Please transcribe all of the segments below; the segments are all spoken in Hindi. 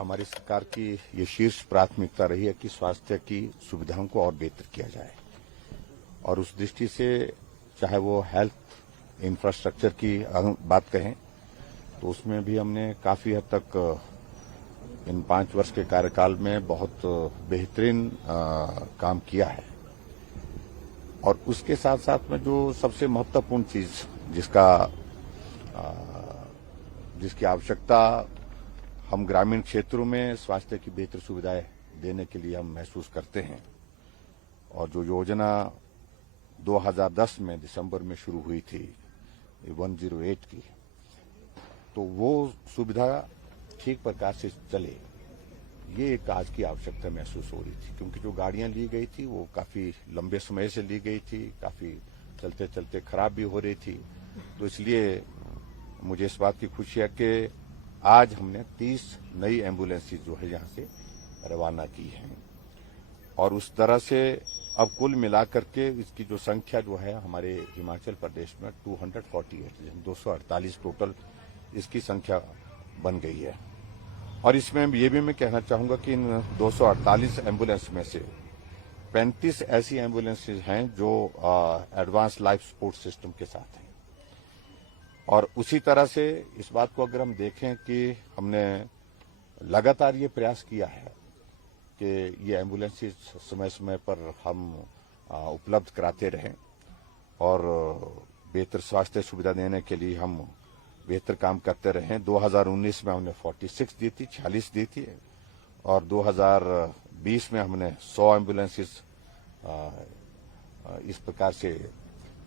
हमारी सरकार की ये शीर्ष प्राथमिकता रही है कि स्वास्थ्य की सुविधाओं को और बेहतर किया जाए और उस दृष्टि से चाहे वो हेल्थ इंफ्रास्ट्रक्चर की बात कहें तो उसमें भी हमने काफी हद तक इन 5 वर्ष के कार्यकाल में बहुत बेहतरीन काम किया है। और उसके साथ साथ में जो सबसे महत्वपूर्ण चीज जिसकी आवश्यकता हम ग्रामीण क्षेत्रों में स्वास्थ्य की बेहतर सुविधाएं देने के लिए हम महसूस करते हैं और जो योजना 2010 में दिसंबर में शुरू हुई थी 108 की, तो वो सुविधा ठीक प्रकार से चले, ये एक आज की आवश्यकता महसूस हो रही थी, क्योंकि जो गाड़ियां ली गई थी वो काफी लंबे समय से ली गई थी, काफी चलते चलते खराब भी हो रही थी। तो इसलिए मुझे इस बात की खुशी है कि आज हमने 30 नई एम्बुलेंसेज जो है यहाँ से रवाना की हैं और उस तरह से अब कुल मिलाकर के इसकी जो संख्या जो है हमारे हिमाचल प्रदेश में 248 टोटल इसकी संख्या बन गई है। और इसमें ये भी मैं कहना चाहूंगा कि इन 248 एम्बुलेंस में से 35 ऐसी एम्बुलेंसेज हैं जो एडवांस लाइफ सपोर्ट सिस्टम के साथ हैं। और उसी तरह से इस बात को अगर हम देखें कि हमने लगातार ये प्रयास किया है कि ये एम्बुलेंसेज समय समय पर हम उपलब्ध कराते रहें और बेहतर स्वास्थ्य सुविधा देने के लिए हम बेहतर काम करते रहें। 2019 में हमने 46 दी थी और 2020 में हमने 100 एम्बुलेंसेज इस प्रकार से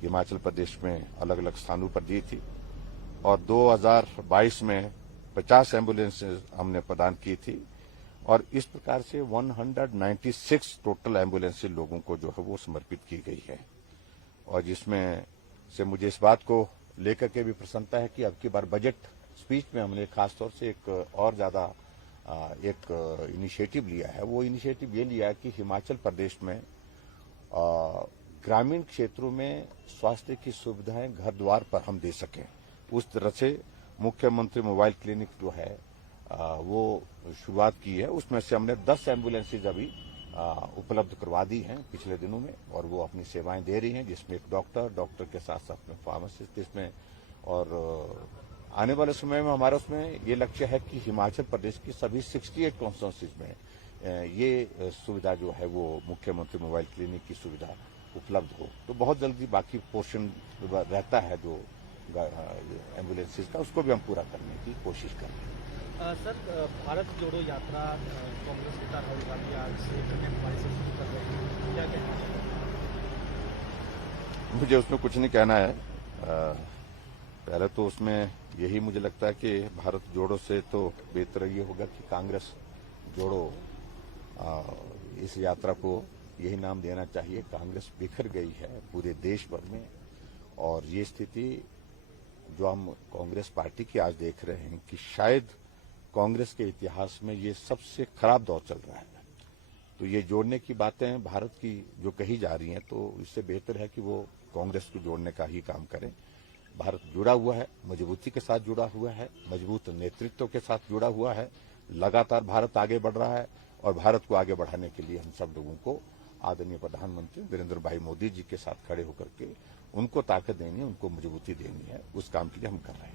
हिमाचल प्रदेश में अलग अलग स्थानों पर दी थी और 2022 में 50 एम्बुलेंसेज हमने प्रदान की थी और इस प्रकार से 196 टोटल एम्बुलेंसेज लोगों को जो है वो समर्पित की गई है। और जिसमें से मुझे इस बात को लेकर के भी प्रसन्नता है कि अब की बार बजट स्पीच में हमने खासतौर से एक और ज्यादा एक इनिशिएटिव लिया है। वो इनिशिएटिव ये लिया है कि हिमाचल प्रदेश में ग्रामीण क्षेत्रों में स्वास्थ्य की सुविधाएं घर द्वार पर हम दे सकें। उस तरह से मुख्यमंत्री मोबाइल क्लिनिक जो है वो शुरुआत की है। उसमें से हमने 10 एम्बुलेंसेज अभी उपलब्ध करवा दी हैं पिछले दिनों में और वो अपनी सेवाएं दे रही हैं, जिसमें एक डॉक्टर के साथ साथ में फार्मासिस्ट इसमें। और आने वाले समय में हमारा उसमें ये लक्ष्य है कि हिमाचल प्रदेश की सभी 68 कॉन्स्टिट्यूंसीज में ये सुविधा जो है वो मुख्यमंत्री मोबाइल क्लिनिक की सुविधा उपलब्ध हो। तो बहुत जल्दी बाकी पोर्शन रहता है जो एम्बुलेंसेज का, उसको भी हम पूरा करने की कोशिश कर रहे हैं। सर, भारत जोड़ो यात्रा कांग्रेस नेता राहुल गांधी आज से कन्याकुमारी से शुरू कर रहे हैं, क्या कहना है? मुझे उसमें कुछ नहीं कहना है। पहले तो उसमें यही मुझे लगता है कि भारत जोड़ो से तो बेहतर ये होगा कि कांग्रेस जोड़ो इस यात्रा को यही नाम देना चाहिए। कांग्रेस बिखर गई है पूरे देश भर में और ये स्थिति जो हम कांग्रेस पार्टी की आज देख रहे हैं कि शायद कांग्रेस के इतिहास में ये सबसे खराब दौर चल रहा है। तो ये जोड़ने की बातें भारत की जो कही जा रही हैं, तो इससे बेहतर है कि वो कांग्रेस को जोड़ने का ही काम करें। भारत जुड़ा हुआ है, मजबूती के साथ जुड़ा हुआ है, मजबूत नेतृत्व के साथ जुड़ा हुआ है। लगातार भारत आगे बढ़ रहा है और भारत को आगे बढ़ाने के लिए हम सब लोगों को आदरणीय प्रधानमंत्री नरेंद्र भाई मोदी जी के साथ खड़े होकर के उनको ताकत देनी है, उनको मजबूती देनी है। उस काम के लिए हम कर रहे हैं।